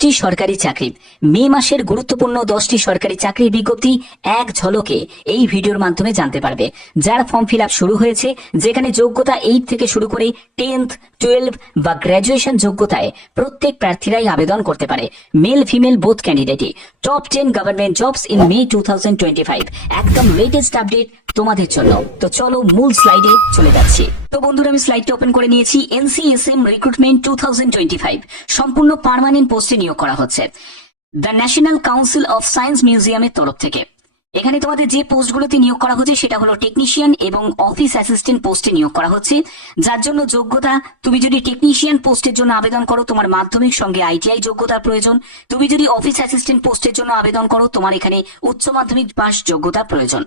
দশটি সরকারি চাকরি। মে মাসের গুরুত্বপূর্ণ দশটি সরকারি চাকরির বিজ্ঞপ্তি এক ঝলকে এই ভিডিওর মাধ্যমে জানতে পারবে। যার ফর্ম ফিল শুরু হয়েছে, যেখানে যোগ্যতা এইট থেকে শুরু করে টেন্থ টুয়েলভ বা গ্র্যাজুয়েশন যোগ্যতায় প্রত্যেক প্রার্থীরাই আবেদন করতে পারে। Male female both ক্যান্ডিডেটই top ten government jobs in May two একদম লেটেস্ট আপডেট তোমাদের জন্য। তো চলো মূল স্লাইডে চলে যাচ্ছি। তো বন্ধুরা, আমি স্লাইডটা ওপেন করে নিয়েছি। এনসিএসএম রিক্রুটমেন্ট টু সম্পূর্ণ পার্মানেন্ট পোস্টে নিয়োগ করা হচ্ছে। The national council of science মিউজিয়ামের তরফ থেকে। এখানে তোমাদের যে পোস্টগুলোতে নিয়োগ করা হচ্ছে, সেটা হলো টেকনিশিয়ান এবং অফিস অ্যাসিস্ট্যান্ট পোস্টে নিয়োগ করা হচ্ছে। যার জন্য যোগ্যতা, তুমি যদি টেকনিশিয়ান পোস্টের জন্য আবেদন করো, তোমার মাধ্যমিক সঙ্গে আইটিআই যোগ্যতার প্রয়োজন। তুমি যদি অফিস অ্যাসিস্ট্যান্ট পোস্টের জন্য আবেদন করো, তোমার এখানে উচ্চ মাধ্যমিক পাস যোগ্যতার প্রয়োজন।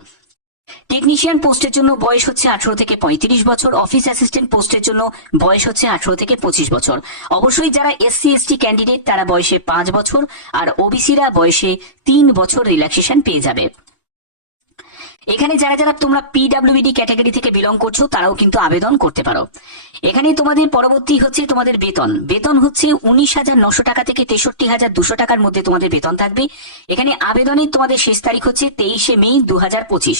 টেকনিশিয়ান পোস্টের জন্য বয়স হচ্ছে আঠারো থেকে পঁয়ত্রিশ বছর অফিস অ্যাসিস্ট্যান্ট পোস্টের জন্য বয়স হচ্ছে আঠারো থেকে পঁচিশ বছর। অবশ্যই যারা এসসি এসটি ক্যান্ডিডেট তারা বয়সে পাঁচ বছর, আর ওবিসিরা বয়সে তিন বছর রিল্যাক্সেশন পেয়ে যাবে। এখানে যারা যারা তোমরা পিডাব্লিউডি ক্যাটাগরি থেকে বিলং করছ, তারাও কিন্তু আবেদন করতে পারো। এখানে তোমাদের পরবর্তী হচ্ছে তোমাদের বেতন। বেতন হচ্ছে উনিশ হাজার নশো টাকা থেকে তেষট্টি হাজার দুশো টাকার মধ্যে তোমাদের বেতন থাকবে। এখানে আবেদনের তোমাদের শেষ তারিখ হচ্ছে তেইশে মে দু হাজার পঁচিশ।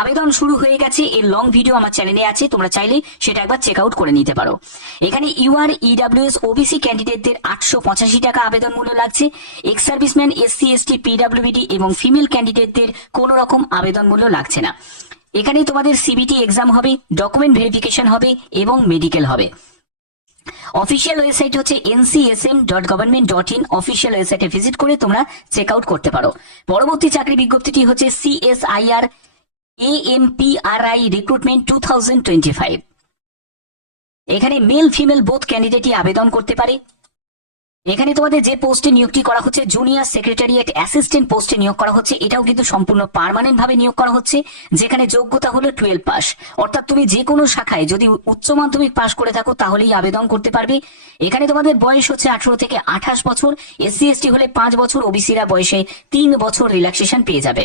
আবেদন শুরু হয়ে গেছে, এর লং ভিডিও আমার চ্যানেলে আছে, তোমরা চাইলে সেটা একবার চেক আউট করে নিতে পারো। এখানে ইউআর ইডাব্লিউএস ওবিসি ক্যান্ডিডেটদের আটশো পঁচাশি টাকা আবেদন মূল্য লাগছে। Ex serviceman SC ST PWBD এবং ফিমেল ক্যান্ডিডেটদের কোন রকম আবেদন মূল্য লাগছে না। এখানে তোমাদের সিবিটি এক্সাম হবে ডকুমেন্ট ভেরিফিকেশন হবে এবং মেডিকেল হবে। অফিসিয়াল ওয়েবসাইট হচ্ছে NCSM dot government dot in official ওয়েবসাইটে ভিজিট করে তোমরা চেক আউট করতে পারো। পরবর্তী চাকরি বিজ্ঞপ্তিটি হচ্ছে CSIR AMPRI recruitment two thousand twenty five এখানে মেল ফিমেল বোথ ক্যান্ডিডেটই আবেদন করতে পারে। এখানে তোমাদের যে পোস্টে নিয়োগটি করা হচ্ছে জুনিয়র সেক্রেটারিয়েট অ্যাসিস্ট্যান্ট পোস্টে নিয়োগ করা হচ্ছে, এটাও কিন্তু সম্পূর্ণ পার্মানেন্ট ভাবে নিয়োগ করা হচ্ছে, যেখানে যোগ্যতা হলো টুয়েলভ পাস অর্থাৎ তুমি যে কোনো শাখায় যদি উচ্চ মাধ্যমিক পাস করে থাকো, তাহলেই আবেদন করতে পারবে। এখানে তোমাদের বয়স হচ্ছে আঠারো থেকে আঠাশ বছর এসসি এসটি হলে পাঁচ বছর ওবিসিরা বয়সে তিন বছর রিল্যাক্সেশন পেয়ে যাবে।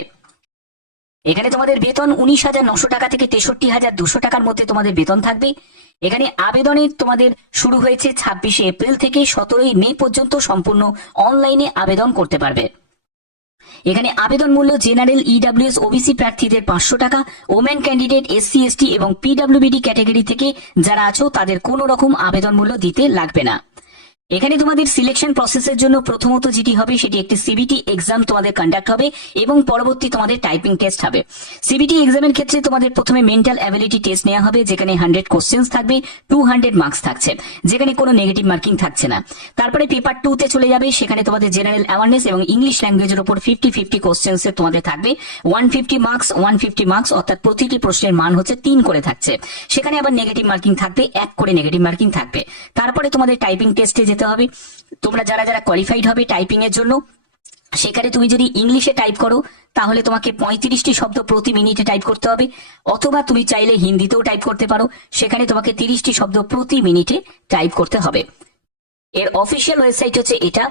এখানে তোমাদের বেতন উনিশ হাজার নশো টাকা থেকে তেষট্টি হাজার দুশো টাকার মধ্যে তোমাদের বেতন থাকবে। এখানে আবেদনের তোমাদের শুরু হয়েছে ছাব্বিশে এপ্রিল থেকে সতেরোই মে পর্যন্ত সম্পূর্ণ অনলাইনে আবেদন করতে পারবে। এখানে আবেদন মূল্য জেনারেল ইডাব্লিউএস ওবিসি প্রার্থীদের পাঁচশো টাকা, ওমেন ক্যান্ডিডেট এসসি এসটি এবং পিডাব্লিউবিডি ক্যাটাগরি থেকে যারা আছো তাদের কোনো রকম আবেদন মূল্য দিতে লাগবে না। এখানে তোমাদের সিলেকশন প্রসেসের জন্য প্রথমত যেটি হবে, সেটি একটি সিবিটি এক্সাম তোমাদের কন্ডাক্ট হবে এবং পরবর্তী তোমাদের টাইপিং টেস্ট হবে। সিবিটি এক্সামের ক্ষেত্রে তোমাদের প্রথমে মেন্টাল অ্যাবিলিটি টেস্ট নেওয়া হবে, যেখানে হান্ড্রেড কোশ্চেন্স থাকবে টু হান্ড্রেড মার্কস থাকছে, যেখানে কোনো নেগেটিভ মার্কিং থাকছে না। তারপরে পেপার টু তে চলে যাবে, সেখানে তোমাদের জেনারেল অ্যাওয়ারনেস এবং ইংলিশ ল্যাঙ্গুয়েজের উপর ফিফটি ফিফটি কোশ্চেন্স তোমাদের থাকবে। One fifty marks one fifty marks অর্থাৎ প্রতিটি প্রশ্নের মান হচ্ছে তিন করে থাকছে। সেখানে আবার নেগেটিভ মার্কিং থাকবে, এক করে নেগেটিভ মার্কিং থাকবে। তারপরে তোমাদের টাইপিং টেস্টে যেতে হবে। তোমরা যারা যারা কোয়ালিফাইড হবে টাইপিং এর জন্য, সেখানে তুমি যদি ইংলিশে টাইপ করো, তাহলে তোমাকে পঁয়ত্রিশটি শব্দ প্রতি মিনিটে টাইপ করতে হবে। অথবা তুমি চাইলে হিন্দিতেও টাইপ করতে পারো। সেখানে তোমাকে তিরিশটি শব্দ প্রতি মিনিটে টাইপ করতে হবে। এর অফিসিয়াল ওয়েবসাইট হচ্ছে এটা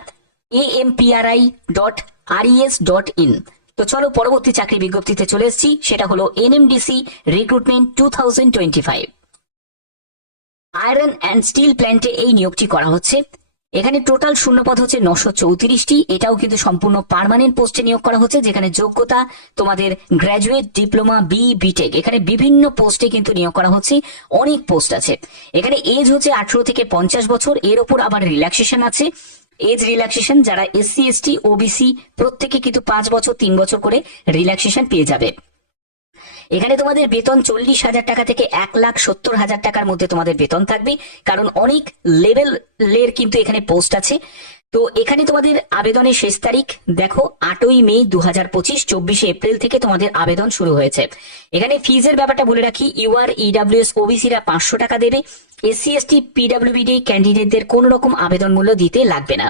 A M AMPRI dot RES dot in তো চলো পরবর্তী চাকরি বিজ্ঞপ্তিতে চলে এসেছি। সেটা হলো NMDC recruitment two thousand twenty five iron and steel প্ল্যান্টে এই নিয়োগটি করা হচ্ছে। এখানে টোটাল শূন্যপদ হচ্ছে নশো চৌত্রিশটি। এটাও কিন্তু সম্পূর্ণ পার্মানেন্ট পোস্টে নিয়োগ করা হচ্ছে, যেখানে যোগ্যতা তোমাদের গ্র্যাজুয়েট, ডিপ্লোমা, বি, বিটেক। এখানে বিভিন্ন পোস্টে কিন্তু নিয়োগ করা হচ্ছে, অনেক পোস্ট আছে। এখানে এজ হচ্ছে আঠারো থেকে পঞ্চাশ বছর, এর ওপর আবার রিল্যাক্সেশন আছে। এজ রিল্যাক্সেশন, যারা এসসি, এসটি, ওবিসি, প্রত্যেকে কিন্তু পাঁচ বছর, তিন বছর করে রিল্যাক্সেশন পেয়ে যাবে। এখানে তোমাদের বেতন চল্লিশ হাজার টাকা থেকে এক লাখ সত্তর হাজার টাকার মধ্যে তোমাদের বেতন থাকবে। কারণ অনেক লেভেলের কিন্তু এখানে পোস্ট আছে। তো এখানে তোমাদের আবেদনের শেষ তারিখ, দেখো, আটই মে দু হাজার পঁচিশ, চব্বিশে এপ্রিল থেকে তোমাদের আবেদন শুরু হয়েছে। এখানে ফিজের ব্যাপারটা বলে রাখি ইউআর ইডাব্লিউএস ওবিসিরা পাঁচশো টাকা দেবে। এসসি এসটি পিডাব্লিউবিডি ক্যান্ডিডেটদের কোন রকম আবেদন মূল্য দিতে লাগবে না।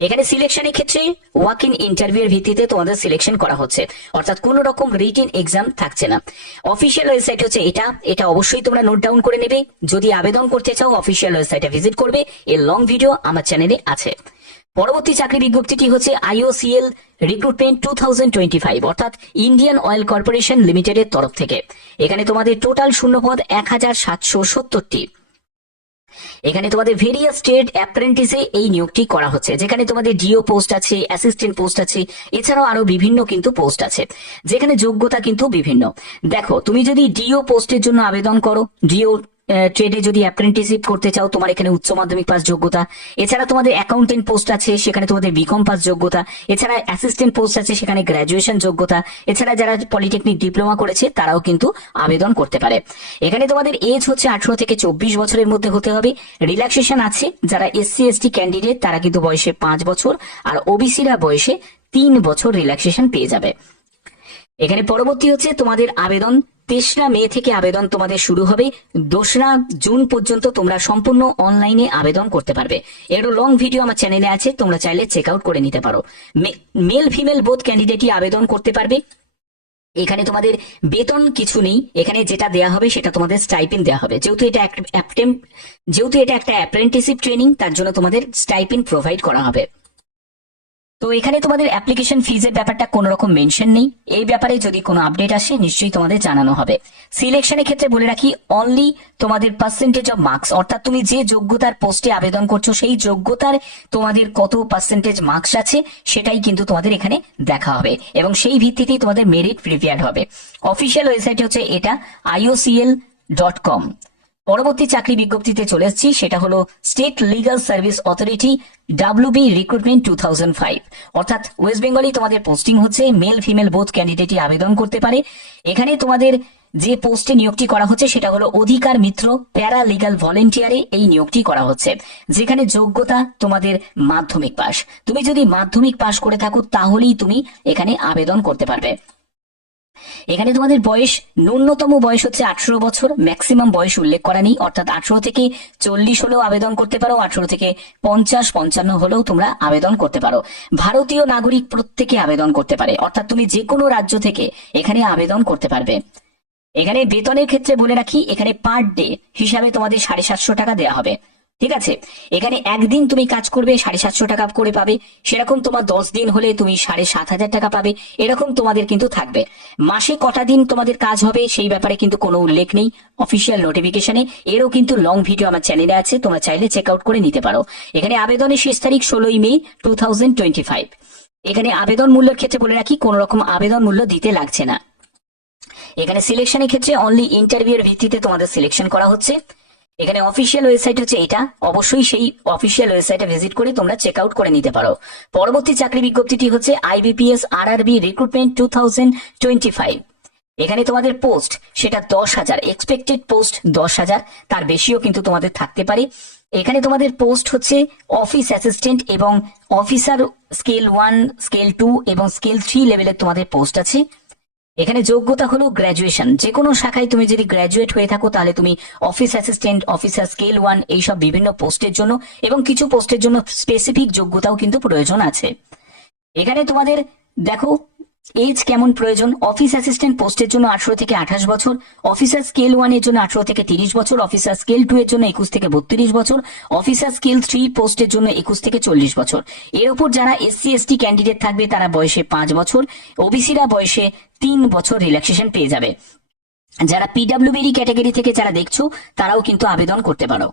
এখানে সিলেকশনের ক্ষেত্রে ওয়াক ইন ইন্টারভিউর ভিত্তিতে তোমাদের সিলেকশন করা হচ্ছে। অর্থাৎ কোন রকম রিটেন এক্সাম থাকছে না। অফিসিয়াল ওয়েবসাইট হচ্ছে এটা। এটা অবশ্যই তোমরা নোট ডাউন করে নেবে। যদি আবেদন করতে চাও অফিসিয়াল ওয়েবসাইটে ভিজিট করবে। এর লং ভিডিও আমার চ্যানেলে আছে। পরবর্তী চাকরি বিজ্ঞপ্তিটি হচ্ছে IOCL recruitment two thousand twenty five অর্থাৎ ইন্ডিয়ান অয়েল কর্পোরেশন লিমিটেডের তরফ থেকে। এখানে তোমাদের টোটাল শূন্যপদ এক হাজার সাতশো সত্তরটি। এখানে তোমাদের ভেরিয়াস স্টেট অ্যাপ্রেন্টিসে এই নিয়োগটি করা হচ্ছে। যেখানে তোমাদের ডিও পোস্ট আছে অ্যাসিস্ট্যান্ট পোস্ট আছে, এছাড়াও আরও বিভিন্ন কিন্তু পোস্ট আছে। যেখানে যোগ্যতা কিন্তু বিভিন্ন। দেখো, তুমি যদি ডিও পোস্টের জন্য আবেদন করো ডিও ট্রেডে যদি অ্যাপ্রেন্টিসিপ করতে চাও, তোমার এখানে উচ্চ মাধ্যমিক পাস যোগ্যতা। এছাড়া তোমাদের অ্যাকাউন্টেন্ট পোস্ট আছে, সেখানে তোমাদের বিকম পাস যোগ্যতা। এছাড়া অ্যাসিস্ট্যান্ট পোস্ট আছে, সেখানে গ্র্যাজুয়েশন যোগ্যতা। এছাড়া যারা পলিটেকনিক ডিপ্লোমা করেছে, তারাও কিন্তু আবেদন করতে পারে। এখানে তোমাদের এজ হচ্ছে আঠারো থেকে চব্বিশ বছরের মধ্যে হতে হবে। রিল্যাক্সেশন আছে, যারা এসসি এসটি ক্যান্ডিডেট তারা কিন্তু বয়সে পাঁচ বছর। আর ওবিসিরা বয়সে তিন বছর রিল্যাক্সেশন পেয়ে যাবে। এখানে পরবর্তী হচ্ছে তোমাদের আবেদন। তেসরা মে থেকে আবেদন তোমাদের শুরু হবে। দোসরা জুন পর্যন্ত তোমরা সম্পূর্ণ অনলাইনে আবেদন করতে পারবে। এরও লং ভিডিও আমার চ্যানেলে আছে, তোমরা চাইলে চেক আউট করে নিতে পারো। মেল ফিমেল বোথ ক্যান্ডিডেটই আবেদন করতে পারবে। এখানে তোমাদের বেতন কিছু নেই। এখানে যেটা দেয়া হবে সেটা তোমাদের স্টাইপেন দেওয়া হবে। যেহেতু এটা যেহেতু এটা একটা অ্যাপ্রেন্টিসিপ ট্রেনিং তার জন্য তোমাদের স্টাইপেন প্রোভাইড করা হবে। তো এখানে তোমাদের অ্যাপ্লিকেশন ফিজের ব্যাপারটা কোনো রকম মেনশন নেই। এই ব্যাপারে যদি কোনো আপডেট আসে, নিশ্চয়ই তোমাদের জানানো হবে। সিলেকশনের ক্ষেত্রে বলে রাখি অনলি তোমাদের পার্সেন্টেজ অফ মার্কস অর্থাৎ তুমি যে যোগ্যতার পোস্টে আবেদন করছ, সেই যোগ্যতার তোমাদের কত পার্সেন্টেজ মার্কস আছে, সেটাই কিন্তু তোমাদের এখানে দেখা হবে। এবং সেই ভিত্তিতেই তোমাদের মেরিট প্রিপেয়ার হবে। অফিসিয়াল ওয়েবসাইট হচ্ছে এটা আইওসিএল ডট কম পরবর্তী চাকরি বিজ্ঞপ্তিতে চলে এসেছি, সেটা হলো state legal service authority WB recruitment two thousand five অর্থাৎ ওয়েস্ট বেঙ্গলে তোমাদের পোস্টিং হচ্ছে মেল ফিমেল বোথ ক্যান্ডিডেটই আবেদন করতে পারে। এখানে তোমাদের যে পোস্টে নিয়োগটি করা হচ্ছে, সেটা হলো অধিকার মিত্র প্যারা লিগাল ভলেন্টিয়ারে এই নিয়োগটি করা হচ্ছে, যেখানে যোগ্যতা তোমাদের মাধ্যমিক পাস তুমি যদি মাধ্যমিক পাস করে থাকো, তাহলেই তুমি এখানে আবেদন করতে পারবে। এখানে তোমাদের বয়স ন্যূনতম বয়স হচ্ছে আঠারো বছর। ম্যাক্সিমাম বয়স উল্লেখ করা নেই। অর্থাৎ আঠারো থেকে চল্লিশ হলেও আবেদন করতে পারো, আঠারো থেকে পঞ্চাশ, পঞ্চান্ন হলেও তোমরা আবেদন করতে পারো। ভারতীয় নাগরিক প্রত্যেকে আবেদন করতে পারে। অর্থাৎ তুমি যে কোনো রাজ্য থেকে এখানে আবেদন করতে পারবে। এখানে বেতনের ক্ষেত্রে বলে রাখি, এখানে পার ডে হিসাবে তোমাদের সাড়ে সাতশো টাকা দেওয়া হবে। ঠিক আছে? এখানে একদিন তুমি কাজ করবে, সাড়ে সাতশো টাকা করে পাবে। সেরকম তোমার দশ দিন হলে তুমি সাড়ে সাত হাজার টাকা পাবে। এরকম তোমাদের কিন্তু থাকবে। মাসে কটা দিন তোমাদের কাজ হবে, সেই ব্যাপারে কিন্তু কোনো উল্লেখ নেই। অফিসিয়াল নোটিফিকেশনে এরও কিন্তু লং ভিডিও আমার চ্যানেলে আছে, তোমরা চাইলে চেক আউট করে নিতে পারো। এখানে আবেদনের শেষ তারিখ ষোলোই মে টু এখানে আবেদন মূল্যের ক্ষেত্রে বলে রাখি, কোনো রকম আবেদন মূল্য দিতে লাগছে না। এখানে সিলেকশনের ক্ষেত্রে অনলি ইন্টারভিউ এর ভিত্তিতে তোমাদের সিলেকশন করা হচ্ছে। এখানে অফিসিয়াল ওয়েবসাইট হচ্ছে এটা। অবশ্যই সেই অফিসিয়াল ওয়েবসাইটে ভিজিট করে তোমরা চেক আউট করে নিতে পারো। পরবর্তী চাকরি বিজ্ঞপ্তিটি হচ্ছে আইবিপিএস আর আরবি রিক্রুটমেন্ট টু এখানে তোমাদের পোস্ট সেটা দশ হাজার। এক্সপেক্টেড পোস্ট দশ হাজার। তার বেশিও কিন্তু তোমাদের থাকতে পারে। এখানে তোমাদের পোস্ট হচ্ছে অফিস অ্যাসিস্ট্যান্ট এবং officer scale one scale two এবং স্কেল থ্রি লেভেলের তোমাদের পোস্ট আছে। এখানে যোগ্যতা হলো গ্র্যাজুয়েশন যে কোনো শাখায় তুমি যদি গ্র্যাজুয়েট হয়ে থাকো, তাহলে তুমি office assistant officer scale one এইসব বিভিন্ন পোস্টের জন্য এবং কিছু পোস্টের জন্য স্পেসিফিক যোগ্যতাও কিন্তু প্রয়োজন আছে। এখানে তোমাদের, দেখো এজ কেমন প্রয়োজন? অফিস অ্যাসিস্ট্যান্ট পোস্টের জন্য আঠারো থেকে আঠাশ বছর। অফিসার স্কেল ওয়ানের জন্য আঠারো থেকে তিরিশ বছর। অফিসার স্কেল টু এর জন্য একুশ থেকে বত্রিশ বছর। অফিসার স্কেল থ্রি পোস্টের জন্য একুশ থেকে চল্লিশ বছর। এর উপর যারা এসসি এসটি ক্যান্ডিডেট থাকবে, তারা বয়সে পাঁচ বছর। ওবিসিরা বয়সে তিন বছর রিল্যাক্সেশন পেয়ে যাবে। যারা পিডাব্লিউবিডি ক্যাটাগরি থেকে যারা দেখছ, তারাও কিন্তু আবেদন করতে পারো।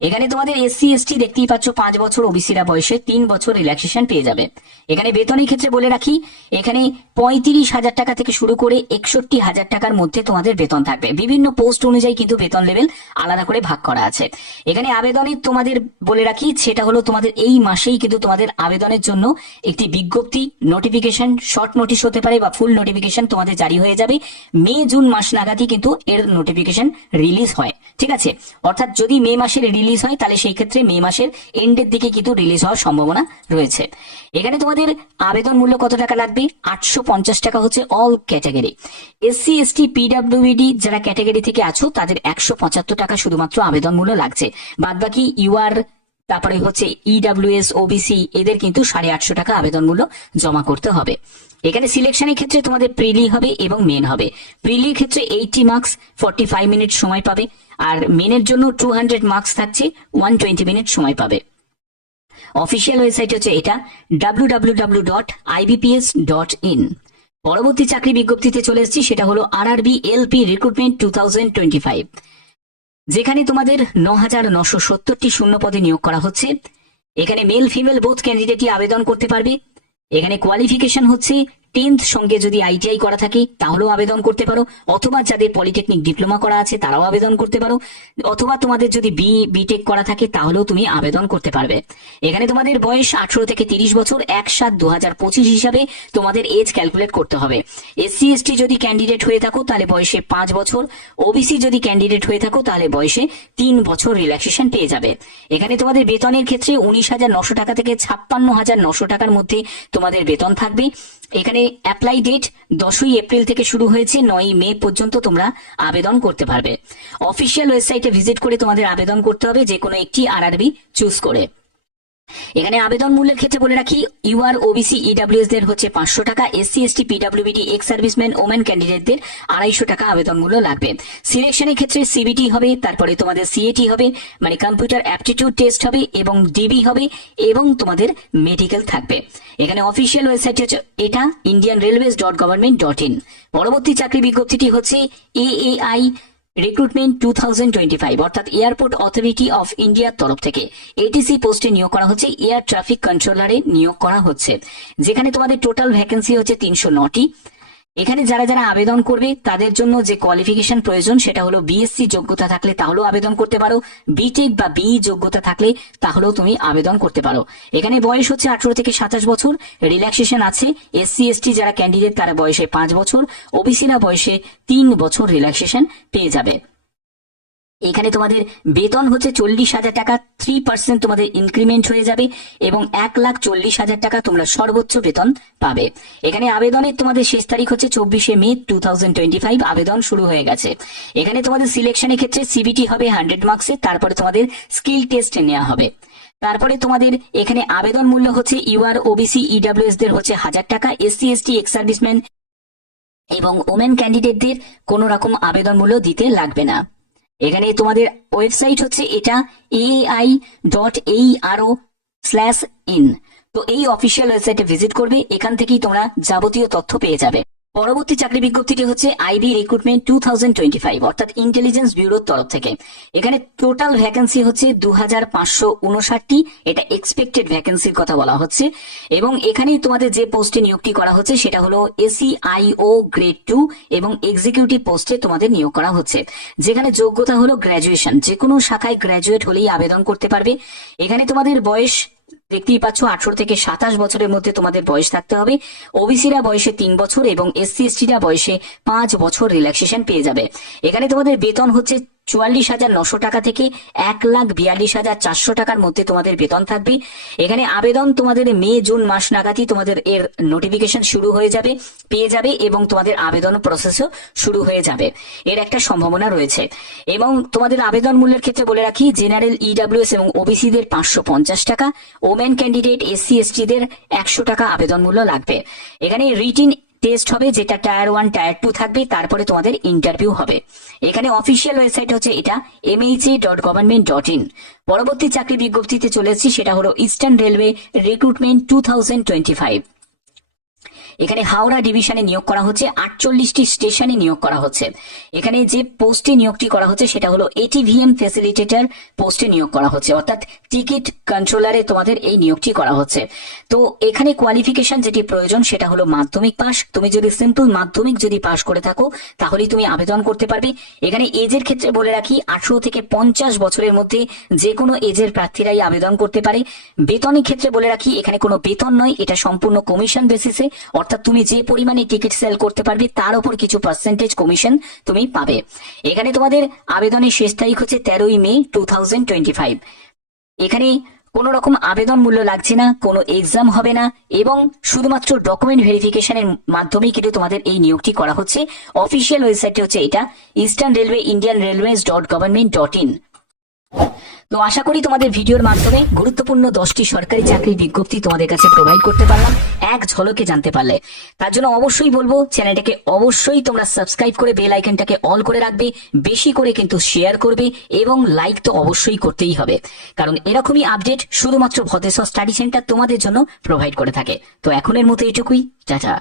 এখানে তোমাদের এসসি এসটি দেখতেই পাচ্ছ, পাঁচ বছর ওবিসিরা বয়সে, তিন বছর রিল্যাক্সেশন পেয়ে যাবে। এখানে বেতনের ক্ষেত্রে বলে রাখি, এখানে পঁয়ত্রিশ হাজার টাকা থেকে শুরু করে একষট্টি হাজার টাকার মধ্যে তোমাদের বেতন থাকবে। বিভিন্ন পোস্ট অনুযায়ী কিন্তু বেতন লেভেল আলাদা করে ভাগ করা আছে। এখানে আবেদনের তোমাদের বলে রাখি, সেটা হলো তোমাদের এই মাসেই কিন্তু তোমাদের আবেদনের জন্য একটি বিজ্ঞপ্তি নোটিফিকেশন শর্ট নোটিশ হতে পারে বা ফুল নোটিফিকেশন তোমাদের জারি হয়ে যাবে। মে, জুন মাস নাগাদই কিন্তু এর নোটিফিকেশন রিলিজ হয়। ঠিক আছে? অর্থাৎ যদি মে মাসের রিলিজ হয়, তাহলে সেই ক্ষেত্রে মে মাসের এন্ডের দিকে কিন্তু রিলিজ হওয়ার সম্ভাবনা রয়েছে। এখানে তোমাদের আবেদন মূল্য কত টাকা লাগবে? আটশো পঞ্চাশ টাকা হচ্ছে all category SC ST PWD যারা ক্যাটাগরি থেকে আছো, তাদের একশো পঁচাত্তর টাকা শুধুমাত্র আবেদন মূল্য লাগছে। বাদ বাকি ইউআর তারপরে হচ্ছে ইডাব্লিউএস ওবিসি এদের কিন্তু সাড়ে আটশো টাকা আবেদন মূল্য জমা করতে হবে। এখানে সিলেকশনের ক্ষেত্রে তোমাদের প্রিলি হবে এবং মেন হবে। প্রিলির ক্ষেত্রে eighty marks forty five minute সময় পাবে। আর মেনের জন্য টু হান্ড্রেড মার্কস থাকছে ওয়ান টোয়েন্টি মিনিট সময় পাবে। অফিসিয়াল ওয়েবসাইট হচ্ছে এটা W dot IBPS dot in পরবর্তী চাকরি বিজ্ঞপ্তিতে চলে এসেছি, সেটা হলো RRB LP recruitment two thousand twenty five যেখানে তোমাদের ন হাজার নশো সত্তরটি শূন্য পদে নিয়োগ করা হচ্ছে। এখানে মেল ফিমেল বোথ ক্যান্ডিডেটই আবেদন করতে পারবে। এখানে কোয়ালিফিকেশন হচ্ছে টেন্থ সঙ্গে যদি আইটিআই করা থাকে, তাহলেও আবেদন করতে পারো। অথবা যাদের পলিটেকনিক ডিপ্লোমা করা আছে, তারাও আবেদন করতে পারো। অথবা তোমাদের যদি বি, বিটেক করা থাকে, তাহলেও তুমি আবেদন করতে পারবে। এখানে তোমাদের বয়স আঠারো থেকে তিরিশ বছর, এক সাত দু হাজার পঁচিশ হিসাবে তোমাদের এজ ক্যালকুলেট করতে হবে। এসসি এসটি যদি ক্যান্ডিডেট হয়ে থাকো, তাহলে বয়সে পাঁচ বছর। ওবিসি যদি ক্যান্ডিডেট হয়ে থাকো, তাহলে বয়সে তিন বছর রিল্যাক্সেশন পেয়ে যাবে। এখানে তোমাদের বেতনের ক্ষেত্রে উনিশ হাজার নশো টাকা থেকে ছাপ্পান্ন হাজার নশো টাকার মধ্যে তোমাদের বেতন থাকবে। এখানে অ্যাপ্লাই ডেট দশই এপ্রিল থেকে শুরু হয়েছে, নয়ই মে পর্যন্ত তোমরা আবেদন করতে পারবে। অফিসিয়াল ওয়েবসাইটে ভিজিট করে তোমাদের আবেদন করতে হবে যে কোনো একটি আরআরবি চুজ করে। এখানে আবেদন মূল্যের ক্ষেত্রে বলে রাখি ইউআর ওবিসি ইডাব্লিউএস দের হচ্ছে পাঁচশো টাকা SC ST PWBD ex serviceman women ক্যান্ডিডেটদের আড়াইশো টাকা আবেদন মূল্য লাগবে। সিলেকশনের ক্ষেত্রে সিবিটি হবে, তারপরে তোমাদের সিএটি হবে মানে কম্পিউটার অ্যাপটিটিউড টেস্ট হবে এবং ডিবি হবে এবং তোমাদের মেডিকেল থাকবে। এখানে অফিসিয়াল ওয়েবসাইট হচ্ছে এটা Indian railways dot government dot in পরবর্তী চাকরি বিজ্ঞপ্তিটি হচ্ছে এএআই রিক্রুটমেন্ট টু থাউজেন্ড অর্থাৎ এয়ারপোর্ট অথরিটি অফ ইন্ডিয়ার তরফ থেকে। এটিসি পোস্টে নিয়োগ করা হচ্ছে এয়ার ট্রাফিক কন্ট্রোলারে নিয়োগ করা হচ্ছে। যেখানে তোমাদের টোটাল ভ্যাকেন্সি হচ্ছে তিনশো নটি। এখানে যারা যারা আবেদন করবে, তাদের জন্য যে কোয়ালিফিকেশন প্রয়োজন, সেটা হলো বিএসসি যোগ্যতা থাকলে তাহলেও আবেদন করতে পারো। বিটেক বা বি যোগ্যতা থাকলে তাহলেও তুমি আবেদন করতে পারো। এখানে বয়স হচ্ছে আঠারো থেকে সাতাশ বছর রিল্যাক্সেশন আছে এসসি এসটি যারা ক্যান্ডিডেট তারা বয়সে পাঁচ বছর ওবিসিরা বয়সে তিন বছর রিল্যাক্সেশন পেয়ে যাবে। এখানে তোমাদের বেতন হচ্ছে চল্লিশ হাজার টাকা থ্রি পার্সেন্ট তোমাদের ইনক্রিমেন্ট হয়ে যাবে এবং এক লাখ চল্লিশ হাজার টাকা তোমরা সর্বোচ্চ বেতন পাবে। এখানে আবেদনের তোমাদের শেষ তারিখ হচ্ছে চব্বিশে মে টু থাউজেন্ড আবেদন শুরু হয়ে গেছে। এখানে তোমাদের সিলেকশনের ক্ষেত্রে সিবিটি হবে হান্ড্রেড মার্কসের তারপরে তোমাদের স্কিল টেস্ট নেওয়া হবে। তারপরে তোমাদের এখানে আবেদন মূল্য হচ্ছে ইউআর ওবিসি ইডাব্লিউএস দের হচ্ছে হাজার টাকা এসসি এসটি এক্স সার্ভিসম্যান এবং ওমেন ক্যান্ডিডেটদের কোনো রকম আবেদন মূল্য দিতে লাগবে না। এখানে তোমাদের ওয়েবসাইট হচ্ছে এটা এ আই ডট এই আরও স্ল্যাশ ইন তো এই অফিসিয়াল ওয়েবসাইটে ভিজিট করবে, এখান থেকেই তোমরা যাবতীয় তথ্য পেয়ে যাবে। পরবর্তী চাকরি বিজ্ঞপ্তিটি হচ্ছে IB recruitment two thousand twenty five অর্থাৎ ইন্টেলিজেন্স ব্যুরোর তরফ থেকে। এখানে টোটাল ভ্যাকেন্সি হচ্ছে দু হাজার পাঁচশো উনষাটটি এটা এক্সপেক্টেড ভ্যাকেন্সির কথা বলা হচ্ছে। এবং এখানেই তোমাদের যে পোস্টে নিয়োগটি করা হচ্ছে, সেটা হলো এসি আইও গ্রেড টু এবং এক্সিকিউটিভ পোস্টে তোমাদের নিয়োগ করা হচ্ছে। যেখানে যোগ্যতা হলো গ্র্যাজুয়েশন যে কোনো শাখায় গ্র্যাজুয়েট হলেই আবেদন করতে পারবে। এখানে তোমাদের বয়স দেখতেই পাচ্ছ, আঠারো থেকে সাতাশ বছরের মধ্যে তোমাদের বয়স থাকতে হবে। ওবিসিরা বয়সে তিন বছর এবং এসসি, এসটিরা বয়সে পাঁচ বছর রিল্যাক্সেশন পেয়ে যাবে। এখানে তোমাদের বেতন হচ্ছে চুয়াল্লিশ হাজার নশো টাকা থেকে এক লাখ বিয়াল্লিশ হাজার চারশো টাকার মধ্যে তোমাদের বেতন থাকবে। এখানে আবেদন তোমাদের মে, জুন মাস নাগাদই তোমাদের এর নোটিফিকেশন শুরু হয়ে যাবে, পেয়ে যাবে এবং তোমাদের আবেদন প্রসেসও শুরু হয়ে যাবে। এর একটা সম্ভাবনা রয়েছে। এবং তোমাদের আবেদন মূল্যের ক্ষেত্রে বলে রাখি জেনারেল ইডাব্লিউএস এবং ওবিসিদের পাঁচশো পঞ্চাশ টাকা ওমেন ক্যান্ডিডেট এসসি এসটিদের একশো টাকা আবেদন মূল্য লাগবে। এখানে রিটিন টেস্ট হবে, যেটা টায়ার ওয়ান, টায়ার টু থাকবে, তারপরে তোমাদের ইন্টারভিউ হবে। এখানে অফিসিয়াল ওয়েবসাইট হচ্ছে এটা MHA dot government dot in পরবর্তী চাকরি বিজ্ঞপ্তিতে চলে এসেছি, সেটা হলো eastern railway recruitment two thousand twenty five এখানে হাওড়া ডিভিশনে নিয়োগ করা হচ্ছে, আটচল্লিশটি স্টেশনে নিয়োগ করা হচ্ছে। এখানে যে পোস্টে নিয়োগটি করা হচ্ছে সেটা হলো এটিভিএম ফ্যাসিলিটেটর পোস্টে নিয়োগ করা হচ্ছে, অর্থাৎ টিকিট কন্ট্রোলারে তোমাদের এই নিয়োগটি করা হচ্ছে। তো এখানে কোয়ালিফিকেশন যেটি প্রয়োজন সেটা হলো মাধ্যমিক পাস তুমি যদি সিম্পল মাধ্যমিক যদি পাস করে থাকো, তাহলেই তুমি আবেদন করতে পারবে। এখানে এজের ক্ষেত্রে বলে রাখি, আঠারো থেকে পঞ্চাশ বছরের মধ্যে যে কোনো এজের প্রার্থীরাই আবেদন করতে পারে। বেতনের ক্ষেত্রে বলে রাখি, এখানে কোনো বেতন নয়, এটা সম্পূর্ণ কমিশন বেসিসে অর্থাৎ তুমি যে পরিমাণে টিকিট সেল করতে পারবে, তার উপর কিছু পার্সেন্টেজ কমিশন তুমি পাবে। এখানে তোমাদের আবেদনের শেষ তারিখ হচ্ছে তেরোই মে টু এখানে কোনো রকম আবেদন মূল্য লাগছে না, কোনো এক্সাম হবে না, এবং শুধুমাত্র ডকুমেন্ট ভেরিফিকেশনের মাধ্যমেই কিন্তু তোমাদের এই নিয়োগটি করা হচ্ছে। অফিসিয়াল ওয়েবসাইটটি হচ্ছে এটা eastern railway Indian railways dot government dot in তো আশা করি তোমাদের ভিডিওর মাধ্যমে গুরুত্বপূর্ণ দশটি সরকারি চাকরির বিজ্ঞপ্তি তোমাদের কাছে প্রোভাইড করতে পারলাম। এক ঝলকে জানতে পারলে। তার জন্য অবশ্যই বলব, চ্যানেলটাকে অবশ্যই তোমরা সাবস্ক্রাইব করে বেল আইকনটাকে অল করে রাখবে, বেশি করে কিন্তু শেয়ার করবে এবং লাইক তো অবশ্যই করতেই হবে। কারণ এরকমই আপডেট শুধুমাত্র ভতেশ্বর স্টাডি সেন্টার তোমাদের জন্য প্রোভাইড করে থাকে। তো এখনের মতো এটুকুই। টাটা